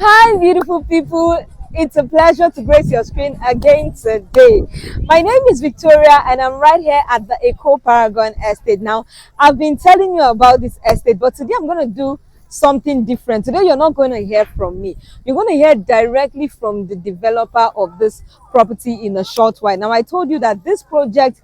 Hi, beautiful people. It's a pleasure to grace your screen again today. My name is Victoria, and I'm right here at the Eko Paragon estate. Now, I've been telling you about this estate, but today I'm going to do something different. Today, you're not going to hear from me. You're going to hear directly from the developer of this property in a short while. Now, I told you that this project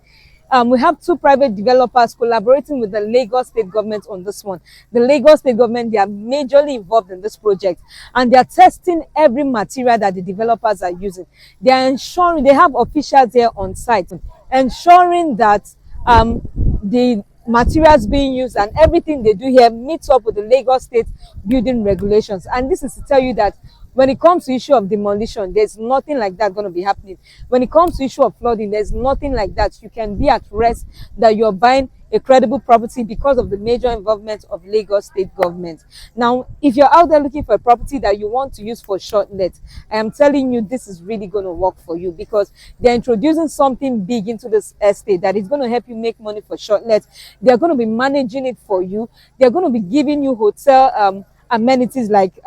we have two private developers collaborating with the Lagos state government on this one. The Lagos state government, they are majorly involved in this project, and they are testing every material that the developers are using. They are ensuring, they have officials here on site, ensuring that the materials being used and everything they do here meets up with the Lagos state building regulations. And this is to tell you that when it comes to issue of demolition, there's nothing like that going to be happening. When it comes to issue of flooding, there's nothing like that. You can be at rest that you're buying a credible property because of the major involvement of Lagos state government. Now, if you're out there looking for a property that you want to use for short let, I am telling you this is really going to work for you, because they're introducing something big into this estate that is going to help you make money for short let. They're going to be managing it for you. They're going to be giving you hotel amenities like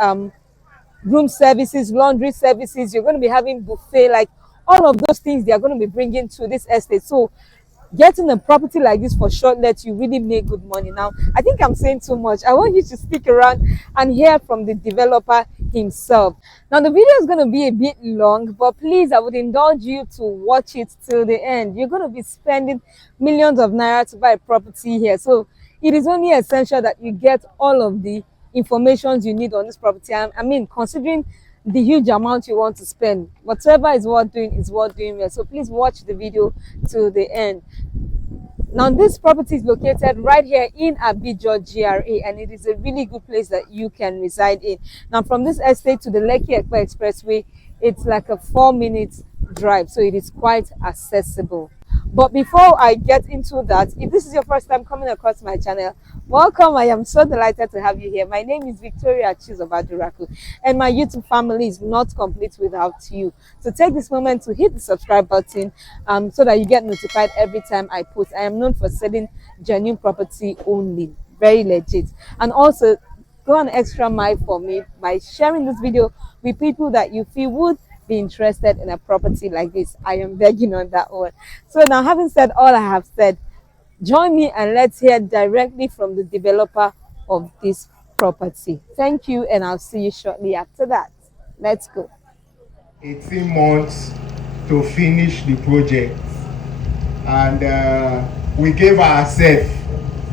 room services, laundry services. You're going to be having buffet, like all of those things they are going to be bringing to this estate. So getting a property like this for short let, you really make good money. Now, I think I'm saying too much. I want you to stick around and hear from the developer himself. Now, the video is going to be a bit long, but please, I would indulge you to watch it till the end. You're going to be spending millions of naira to buy a property here, so it is only essential that you get all of the information you need on this property. I mean, considering the huge amount you want to spend, whatever is worth doing is worth doing well. So please watch the video to the end. Now, this property is located right here in Abijo GRA, and it is a really good place that you can reside in. Now, from this estate to the Lekki Ekpa Expressway, it's like a 4-minute drive, so it is quite accessible. But before I get into that, if this is your first time coming across my channel, welcome. I am so delighted to have you here. My name is Victoria Chizobaduraku, and my YouTube family is not complete without you. So take this moment to hit the subscribe button so that you get notified every time I post. I am known for selling genuine property only, very legit. And also, go an extra mile for me by sharing this video with people that you feel would be interested in a property like this. I am begging on that one. So now, having said all I have said, join me and let's hear directly from the developer of this property. Thank you, and I'll see you shortly after that. Let's go. 18 months to finish the project, and we gave ourselves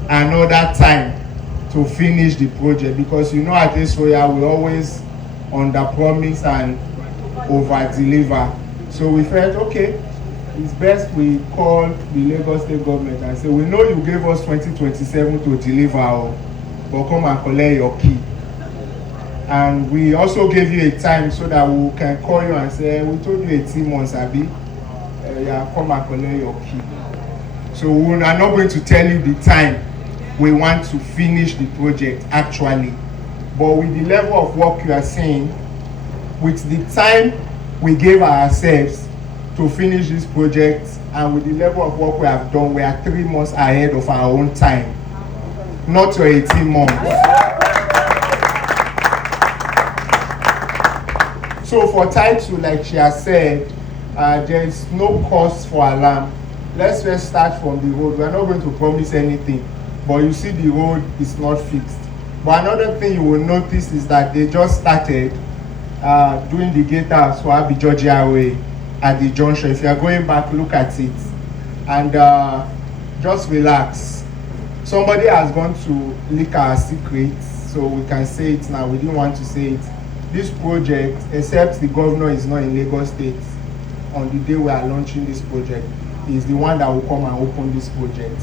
another time to finish the project, because at this Toria we always under promise and over deliver. So we felt, okay, it's best we call the Lagos state government and say, we know you gave us 2027 to deliver, but come and collect your key. And we also gave you a time so that we can call you and say, we told you 18 months, Abi, yeah, come and collect your key. So we are not going to tell you the time we want to finish the project actually, but with the level of work you are seeing, with the time we gave ourselves to finish this project, and with the level of work we have done, we are 3 months ahead of our own time, not your 18 months. So for title, like she has said, there is no cause for alarm. Let's first start from the road. We are not going to promise anything, but you see the road is not fixed. But another thing you will notice is that they just started doing the gatehouse for Abijo GRA at the junction. If you are going back, look at it, and just relax. Somebody has gone to leak our secrets, so we can say it now. We didn't want to say it. This project, except the governor is not in Lagos State on the day we are launching this project, is the one that will come and open this project.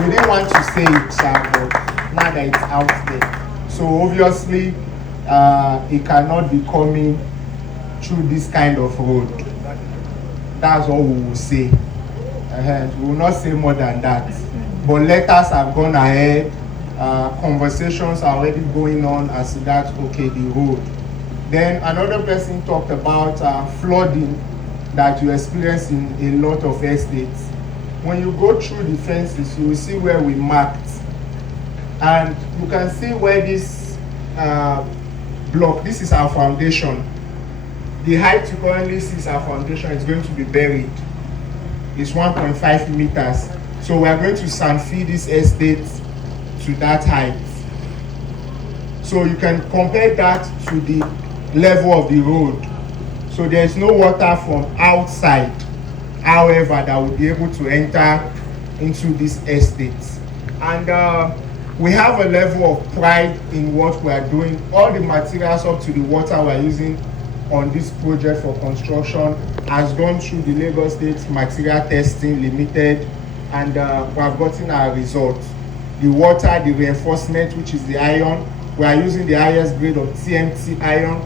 We didn't want to say it, but now that it's out there. So obviously, it cannot be coming through this kind of road. That's all we will say. We will not say more than that. But letters have gone ahead. Conversations are already going on as to that, okay, the road. Then another person talked about flooding that you experience in a lot of estates. When you go through the fences, you will see where we marked, and you can see where this block. This is our foundation. The height you currently see is our foundation. It's going to be buried. It's 1.5 meters. So we are going to sand feed this estate to that height. So you can compare that to the level of the road. So there is no water from outside, however, that will be able to enter into this estate. And we have a level of pride in what we are doing. All the materials up to the water we are using on this project for construction has gone through the Lagos State Material Testing Limited, and we have gotten our results. The water, the reinforcement, which is the iron, we are using the highest grade of TMT iron.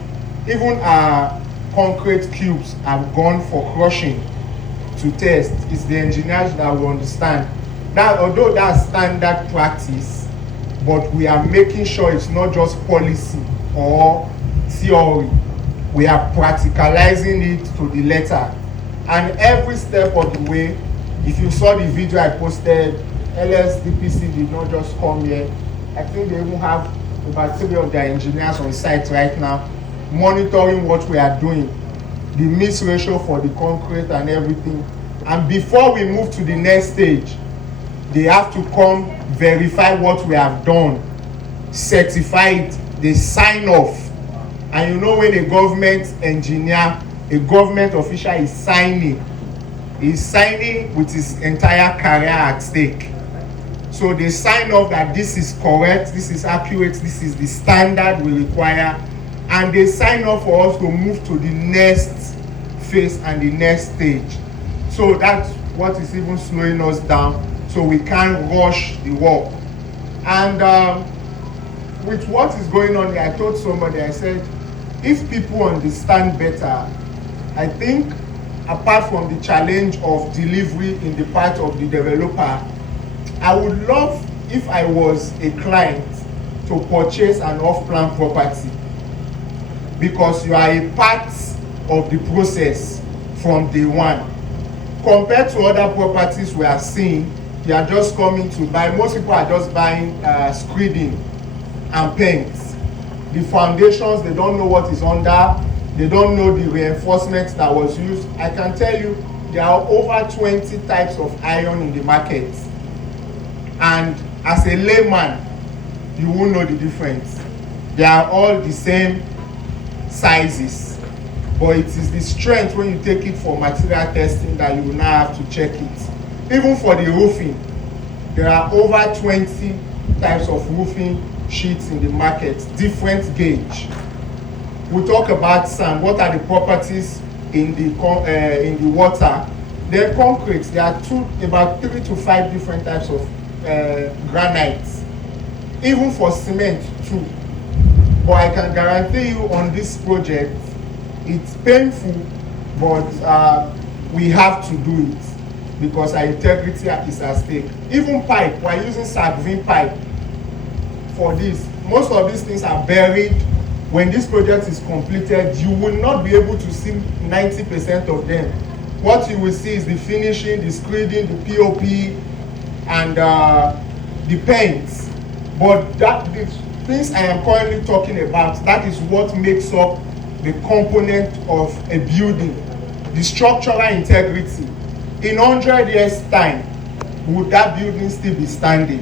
Even our concrete cubes have gone for crushing to test. It's the engineers that will understand that, although that's standard practice, but we are making sure it's not just policy or theory. We are practicalizing it to the letter. And every step of the way, if you saw the video I posted, LSDPC did not just come here. I think they even have about 3 of their engineers on site right now, monitoring what we are doing, the mix ratio for the concrete and everything. And before we move to the next stage, they have to come verify what we have done, certify it, they sign off. And you know, when a government engineer, a government official is signing with his entire career at stake. So they sign off that this is correct, this is accurate, this is the standard we require, and they sign off for us to move to the next phase and the next stage. So that's what is even slowing us down, so we can't rush the work. And with what is going on here, I told somebody, I said, if people understand better, I think apart from the challenge of delivery in the part of the developer, I would love if I was a client to purchase an off-plan property, because you are a part of the process from day one. Compared to other properties we are seeing, you are just coming to buy. Most people are just buying screeding and paints. The foundations, they don't know what is under, they don't know the reinforcement that was used. I can tell you there are over 20 types of iron in the market. And as a layman, you won't know the difference. They are all the same sizes. But it is the strength when you take it for material testing that you will now have to check it. Even for the roofing, there are over 20 types of roofing sheets in the market, different gauge. We talk about sand. What are the properties in the water? Then concrete, there are about 3 to 5 different types of granites, even for cement too. But I can guarantee you on this project, it's painful, but we have to do it because our integrity is at stake. Even pipe, we're using Sagvin pipe for this. Most of these things are buried. When this project is completed, you will not be able to see 90% of them. What you will see is the finishing, the screeding, the POP, and the paints. But the things I am currently talking about, that is what makes up the component of a building, the structural integrity. In 100 years' time, would that building still be standing?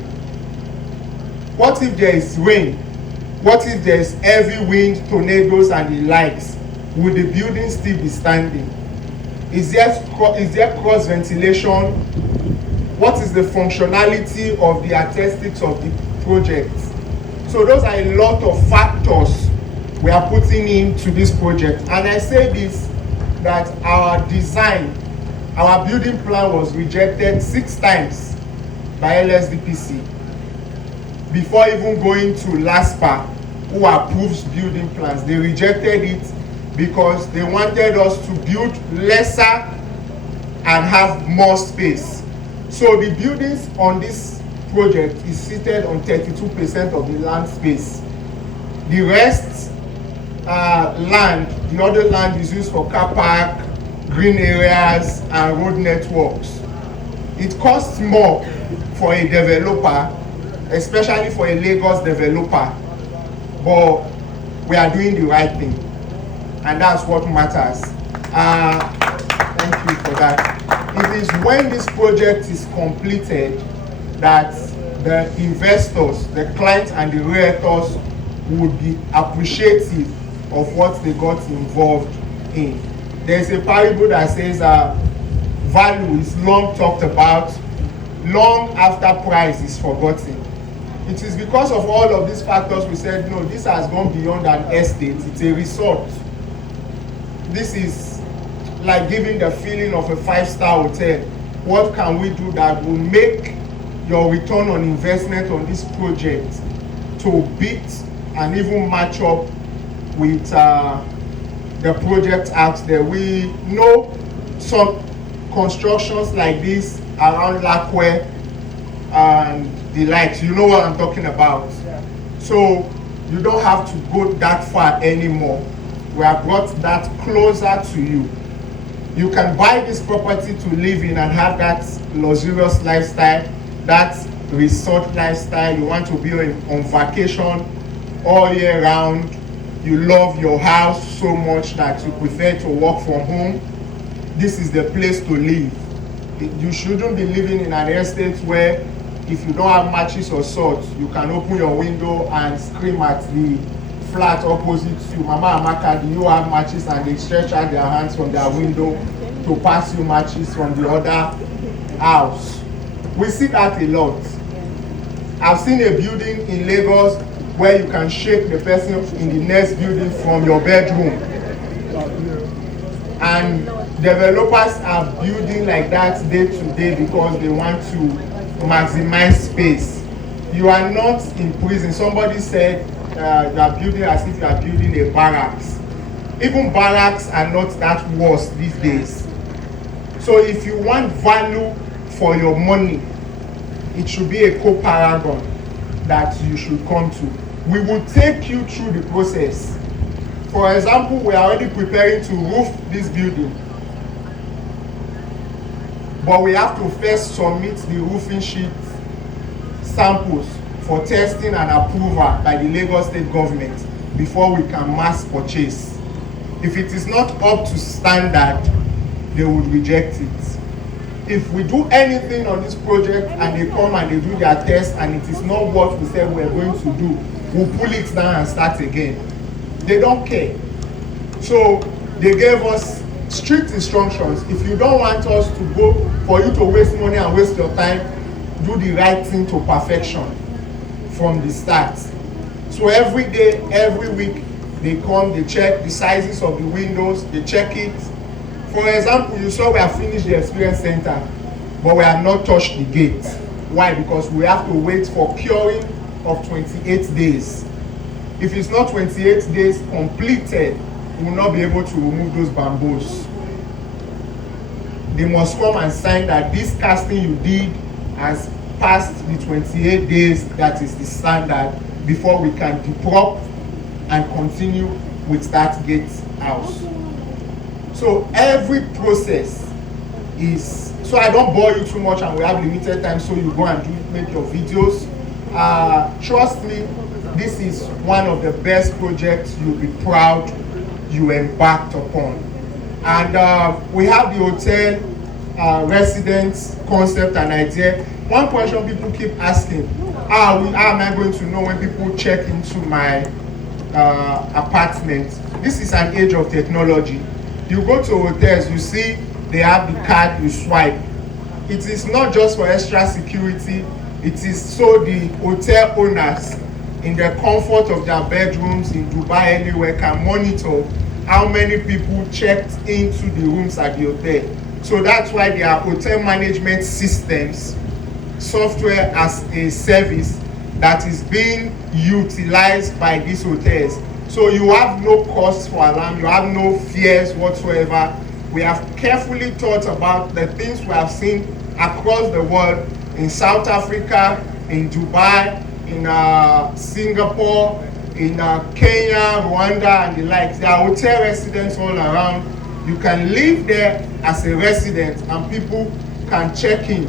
What if there is rain? What if there is heavy wind, tornadoes, and the likes? Will the building still be standing? Is there cross ventilation? What is the functionality of the acoustics of the project? So those are a lot of factors we are putting into this project. And I say this, that our design, our building plan was rejected 6 times by LSDPC before even going to LASPA, who approves building plans. They rejected it because they wanted us to build lesser and have more space. So the buildings on this project is seated on 32% of the land space. The rest land, the other land is used for car park, green areas, and road networks. It costs more for a developer, especially for a Lagos developer, but we are doing the right thing, and that's what matters. Thank you for that. It is when this project is completed that the investors, the clients, and the realtors would be appreciative of what they got involved in. There's a parable that says value is long talked about, long after price is forgotten. It is because of all of these factors we said, no, this has gone beyond an estate, it's a resort. This is like giving the feeling of a 5-star hotel. What can we do that will make your return on investment on this project to beat and even match up with the project out there? We know some constructions like this around Lakwe and the likes. You know what I'm talking about. Yeah. So you don't have to go that far anymore. We have brought that closer to you. You can buy this property to live in and have that luxurious lifestyle, that resort lifestyle. You want to be on vacation all year round. You love your house so much that you prefer to work from home. This is the place to live. You shouldn't be living in an estate where if you don't have matches or salt, you can open your window and scream at the flat opposite you, Mama Amaka, do you have matches? And they stretch out their hands from their window to pass you matches from the other house. We see that a lot. I've seen a building in Lagos where you can shake the person in the next building from your bedroom. And developers are building like that day to day because they want to maximize space. You are not in prison. Somebody said you are building as if you are building a barracks. Even barracks are not that worse these days. So if you want value for your money, it should be Eko Paragon that you should come to. We will take you through the process. For example, we are already preparing to roof this building, but we have to first submit the roofing sheet samples for testing and approval by the Lagos State government before we can mass purchase. If it is not up to standard, they would reject it. If we do anything on this project and they come and they do their test and it is not what we said we're going to do, we'll pull it down and start again. They don't care. So they gave us strict instructions. If you don't want us to go, for you to waste money and waste your time, do the right thing to perfection from the start. So every day, every week, they come, they check the sizes of the windows, they check it. For example, you saw we have finished the experience center, but we have not touched the gate. Why? Because we have to wait for curing of 28 days. If it's not 28 days completed, we will not be able to remove those bamboos. They must come and sign that this casting you did has passed the 28 days, that is the standard, before we can deprop and continue with that gate house. So every process is, so I don't bore you too much and we have limited time, so you go and make your videos. Trust me, this is one of the best projects you'll be proud you embarked upon. And we have the hotel residence concept and idea. One question people keep asking, how am I going to know when people check into my apartment? This is an age of technology. You go to hotels, you see they have the card, you swipe. It is not just for extra security, it is so the hotel owners in the comfort of their bedrooms in Dubai anywhere can monitor how many people checked into the rooms at the hotel. So that's why there are hotel management systems, software as a service that is being utilized by these hotels. So you have no cost for alarm, you have no fears whatsoever. We have carefully thought about the things we have seen across the world, in South Africa, in Dubai, in Singapore, in Kenya, Rwanda, and the likes. There are hotel residents all around. You can live there as a resident and people can check in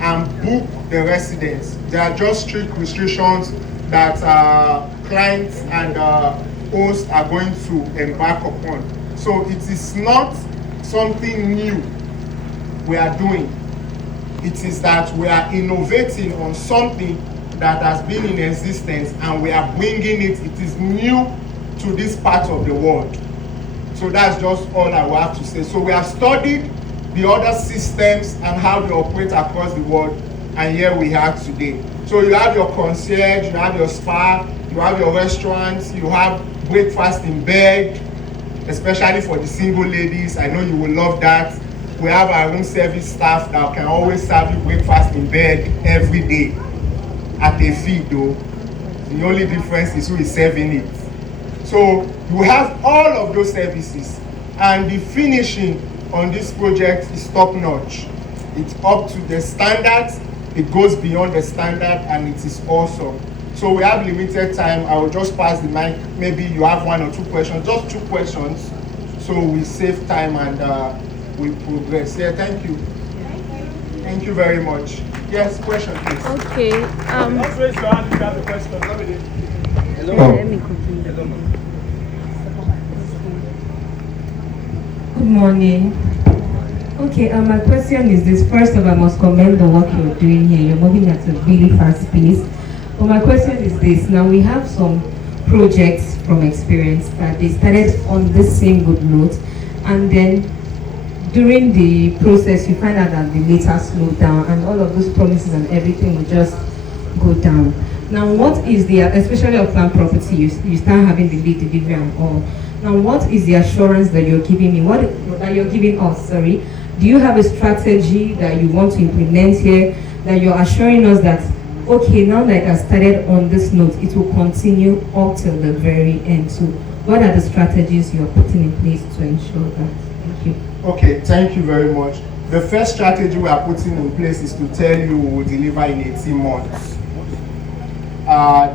and book the residence. There are just strict restrictions that clients and hosts are going to embark upon. So it is not something new we are doing. It is that we are innovating on something that has been in existence and we are bringing it. It is new to this part of the world. So that's just all I will have to say. So we have studied the other systems and how they operate across the world, and here we are today. So you have your concierge, you have your spa, you have your restaurants, you have breakfast in bed, especially for the single ladies. I know you will love that. We have our room service staff that can always serve you breakfast in bed every day at a fee though. The only difference is who is serving it. So you have all of those services, and the finishing on this project is top notch. It's up to the standards, it goes beyond the standard, and it is awesome. So we have limited time. I will just pass the mic. Maybe you have 1 or 2 questions, just 2 questions, so we save time and we progress. Yeah, thank you. Thank you very much. Yes, question please. Okay. Let's raise your hand if you have a question. Hello. Let me continue. Hello. Good morning. Okay, my question is this. First of all, I must commend the work you're doing here. You're moving at a really fast pace. But my question is this. Now, we have some projects from experience that they started on this same good note, and then during the process, you find out that they later slowed down, and all of those promises and everything will just go down. Now, what is the, especially of land property, you start having the late delivery and all. Now, what is the assurance that you're giving me? That you're giving us? Sorry. Do you have a strategy that you want to implement here, that you're assuring us that, okay, now that I started on this note, it will continue up till the very end? So what are the strategies you're putting in place to ensure that? Thank you. Okay, thank you very much. The first strategy we are putting in place is to tell you we will deliver in 18 months.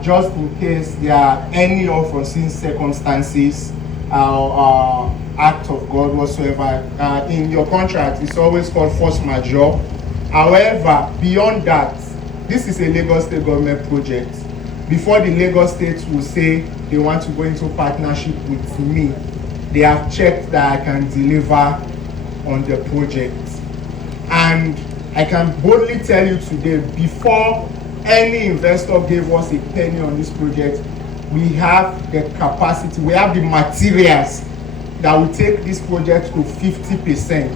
Just in case there are any unforeseen circumstances or act of God whatsoever, in your contract it's always called force majeure. However, beyond that, this is a Lagos State government project. Before the Lagos State will say they want to go into partnership with me, they have checked that I can deliver on the project. And I can boldly tell you today, before any investor gave us a penny on this project, we have the capacity, we have the materials that will take this project to 50%.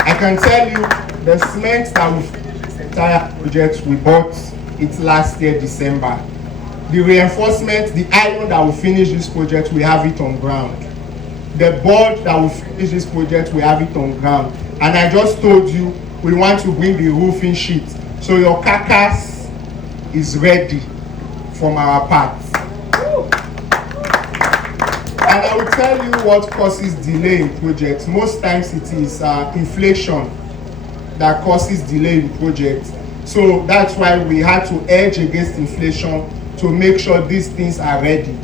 I can tell you the cement that will finish this entire project, we bought it last year, December. The reinforcement, the iron that will finish this project, we have it on ground. The board that will finish this project, we have it on ground. And I just told you, we want to bring the roofing sheet. So your carcass is ready from our part. And I will tell you what causes delay in projects. Most times it is inflation that causes delay in projects. So that's why we had to edge against inflation to make sure these things are ready.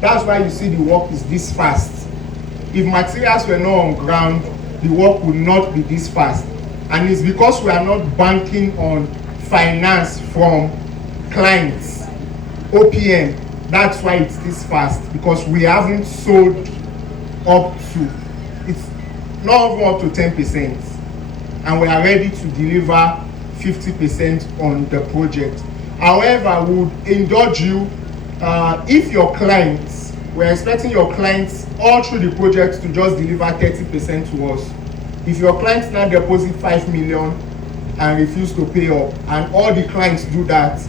That's why you see the work is this fast. If materials were not on ground, the work would not be this fast. And it's because we are not banking on finance from clients, OPM. That's why it's this fast, because we haven't sold up to, it's not even up to 10%. And we are ready to deliver 50% on the project. However, we would indulge you, if your clients, we're expecting your clients all through the project to just deliver 30% to us. If your clients now deposit 5 million and refuse to pay up, and all the clients do that,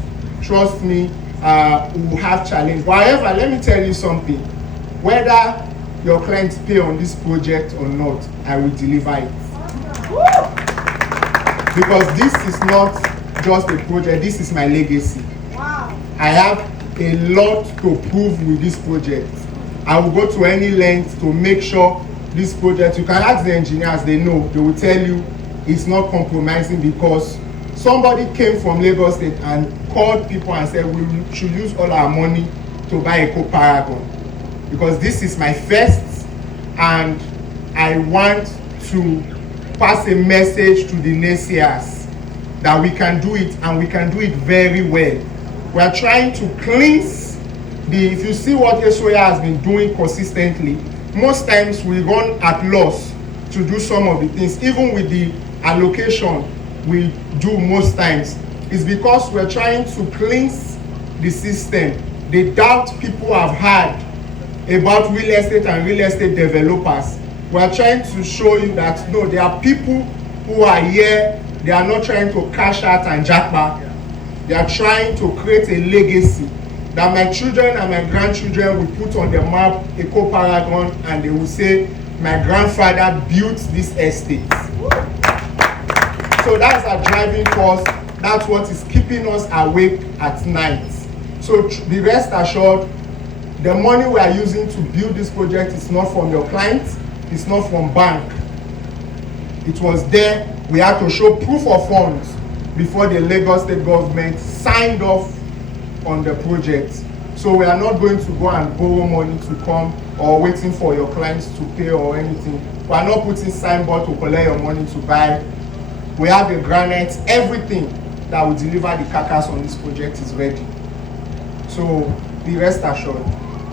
trust me, we will have challenge. However, let me tell you something. Whether your clients pay on this project or not, I will deliver it. Because this is not just a project, this is my legacy. Wow. I have a lot to prove with this project. I will go to any length to make sure this project, you can ask the engineers, they know, they will tell you it's not compromising, because somebody came from Lagos State and called people and said we should use all our money to buy Eko Paragon, because this is my first, and I want to pass a message to the naysayers that we can do it, and we can do it very well. We are trying to cleanse if you see what Toria has been doing consistently, most times we run at loss to do some of the things, even with the allocation we do most times. It's because we're trying to cleanse the system, the doubt people have had about real estate and real estate developers. We're trying to show you that no, there are people who are here, they are not trying to cash out and jackpot. They are trying to create a legacy that my children and my grandchildren will put on the map Eko Paragon, and they will say, my grandfather built this estate. So that's our driving force. That's what is keeping us awake at night. So be rest assured, the money we are using to build this project is not from your clients, it's not from bank. It was there. We had to show proof of funds before the Lagos State government signed off on the project. So we are not going to go and borrow money to come or waiting for your clients to pay or anything. We are not putting signboard to collect your money to buy. We have the granite, everything that will deliver the carcass on this project is ready. So be rest assured,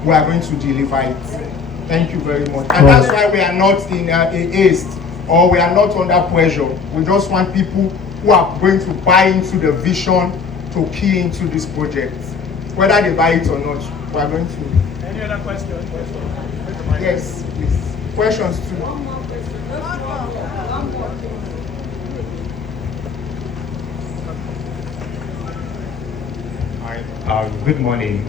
we are going to deliver it. Thank you very much. And that's why we are not in a haste, or we are not under pressure. We just want people who are going to buy into the vision to key into this project. Whether they buy it or not, we are going to. Any other questions? Yes, please. Questions too. Good morning.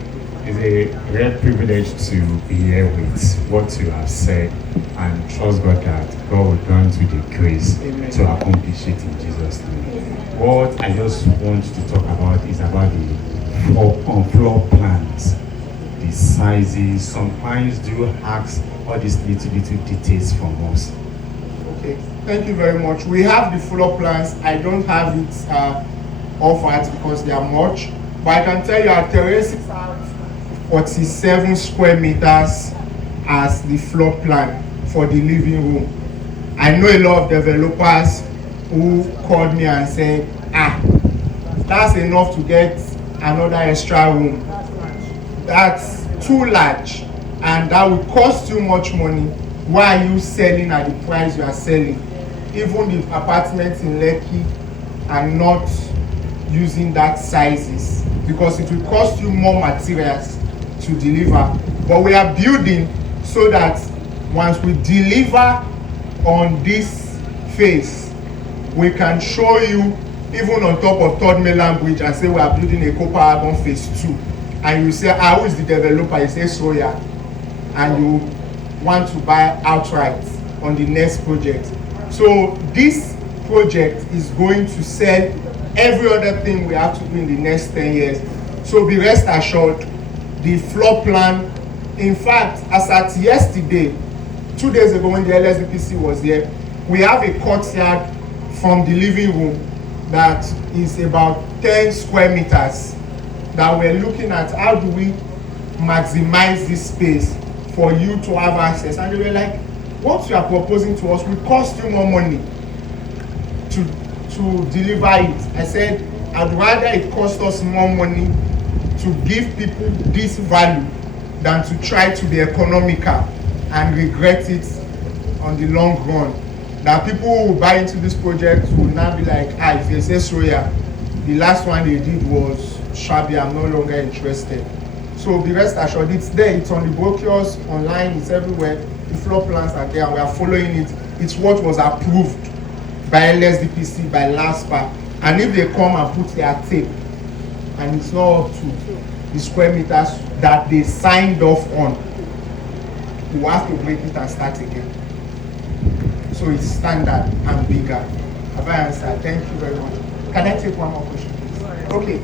It's a real privilege to be here with what you have said, and trust God that God will grant you the grace to accomplish it in Jesus' name. What I just want to talk about is about the floor plans, the sizes. Some clients do ask all these little details from us. Okay, thank you very much. We have the floor plans. I don't have it offered because they are much, but I can tell you our terrace is 47 square meters as the floor plan for the living room. I know a lot of developers who called me and said, that's enough to get another extra room. That's too large and that will cost you much money. Why are you selling at the price you are selling? Even the apartments in Lekki are not using that sizes because it will cost you more materials to deliver. But we are building so that once we deliver on this phase, we can show you even on top of Third Mainland Bridge and say we are building Eko Paragon phase 2. And you say, who is the developer? You say Toria. And you want to buy outright on the next project. So this project is going to sell every other thing we have to do in the next 10 years. So be rest assured, the floor plan, in fact, as at yesterday, 2 days ago when the LSDPC was here, we have a courtyard from the living room that is about 10 square meters that we're looking at how do we maximize this space for you to have access. And they were like, what you are proposing to us will cost you more money to deliver it. I said, I'd rather it cost us more money to give people this value than to try to be economical and regret it on the long run. That people who buy into this project will now be like, if they say Toria, the last one they did was shabby, I'm no longer interested. So be rest assured, it's there, it's on the brochures, online, it's everywhere. The floor plans are there and we are following it. It's what was approved by LSDPC, by LASPA. And if they come and put their tape and it's not up to the square meters that they signed off on, we have to break it and start again. So it's standard and bigger. Have I answered? Thank you very much. Can I take one more question, please? Okay.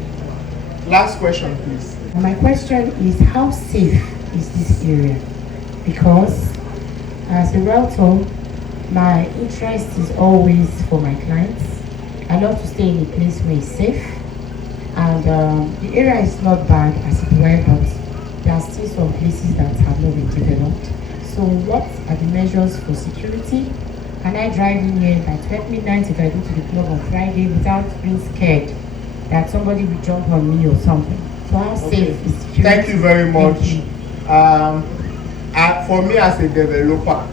Last question, please. My question is, how safe is this area? Because as a realtor, my interest is always for my clients. I love to stay in a place where it's safe. And the area is not bad as it were, but there are still some places that have not been developed. So what are the measures for security? Can I drive in here by 12 midnight if I go to the club on Friday without being scared that somebody will jump on me or something? So how Okay. safe is security? Thank you very much. Thank you. For me as a developer,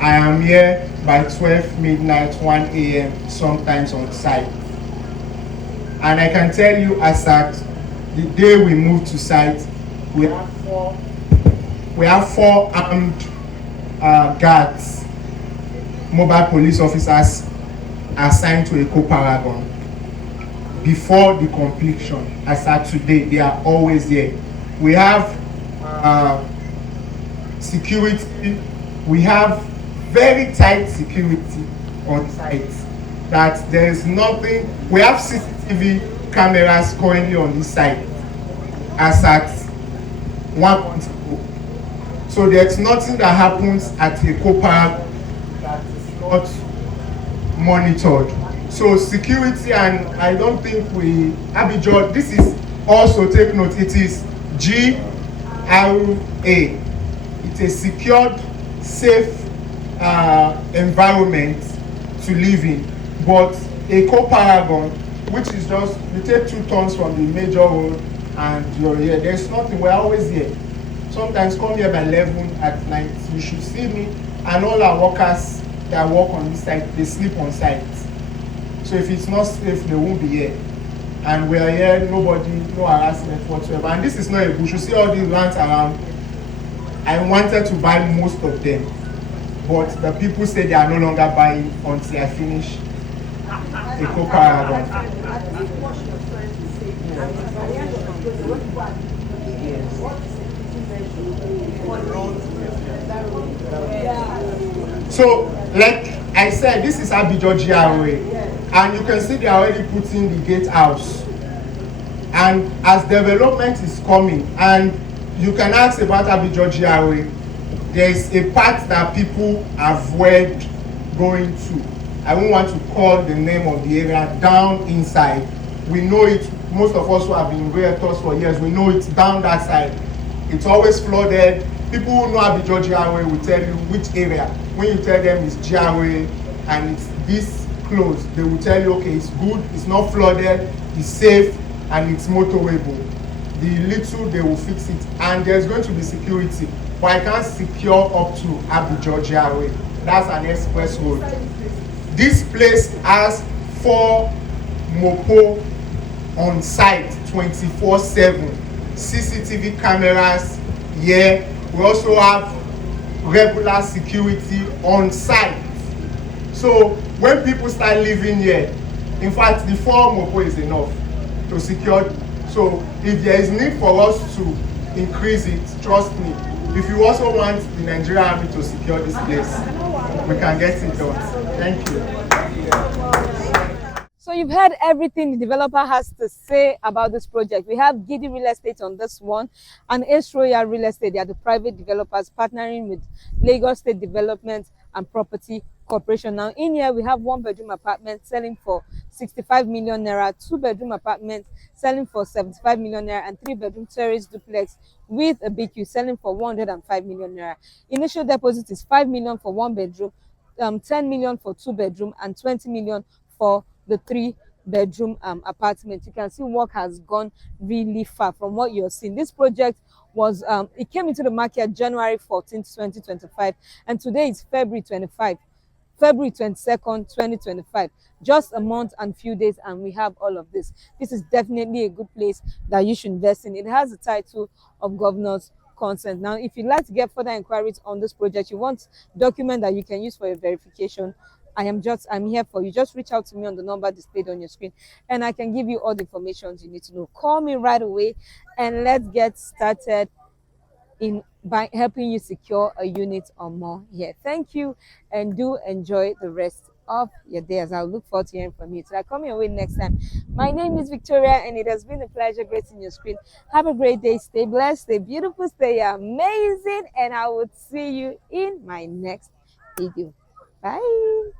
I am here by 12 midnight, 1 a.m. sometimes on site. And I can tell you as at the day we moved to site, we have four armed guards, mobile police officers assigned to Eko Paragon. Before the completion, as at today, they are always there. We have security, we have very tight security on site, that there is nothing. We have CCTV cameras currently on this site as at 1.0. So there's nothing that happens at Eko Paragon that is not monitored. So security, and I don't think we Abidjan, this is also, take note, it is GRA. It's a secured, safe environment to live in. But Eko Paragon, which is just, you take 2 turns from the major road and you're here. There's nothing, we're always here. Sometimes come here by 11 at night. You should see me and all our workers that work on this site, they sleep on site. So if it's not safe, they won't be here. And we are here, nobody, no harassment whatsoever. And this is not a bush. You see all these lands around. I wanted to buy most of them, but the people say they are no longer buying until I finish Eko Paragon. So, like I said, this is Abidjan GRA, and you can see they are already putting the gatehouse. And as development is coming, and you can ask about Abidjan GRA, there is a part that people avoid going to. I won't want to call the name of the area down inside. We know it, most of us who have been realtors for years, we know it's down that side. It's always flooded. People who know Abidjan GRA will tell you which area. When you tell them it's GRA and it's this close, they will tell you, okay, it's good, it's not flooded, it's safe, and it's motorable. The little, they will fix it. And there's going to be security, but I can't secure up to Abidjan GRA. That's an express road. This place has 4 mopo on site 24/7. CCTV cameras here. We also have regular security on site. So when people start living here, in fact, the 4 mopo is enough to secure. So if there is need for us to increase it, trust me, if you also want the Nigerian Army to secure this place, we can get it done. Thank you. So you've heard everything the developer has to say about this project. We have Giddy Real Estate on this one, and Ace Royal Real Estate. They are the private developers partnering with Lagos State Development and Property Corporation. Now in here we have 1-bedroom apartment selling for 65 million naira, 2-bedroom apartment selling for 75 million naira, and 3-bedroom terrace duplex with a BQ selling for 105 million naira. Initial deposit is 5 million for 1 bedroom, 10 million for 2 bedroom, and 20 million for the 3-bedroom apartment. You can see work has gone really far from what you're seeing. This project was it came into the market January 14th, 2025, and today is February 22nd, 2025. Just a month and few days, and we have all of this. This is definitely a good place that you should invest in. It has the title of governor's consent. Now, if you'd like to get further inquiries on this project, you want document that you can use for your verification, I'm here for you. Just reach out to me on the number displayed on your screen, and I can give you all the information you need to know. Call me right away, and let's get started by helping you secure a unit or more here. Thank you, and do enjoy the rest of your day, as I'll look forward to hearing from you. So I come your way next time. My name is Victoria, and it has been a pleasure gracing your screen. Have a great day. Stay blessed, stay beautiful, stay amazing, and I will see you in my next video. Bye.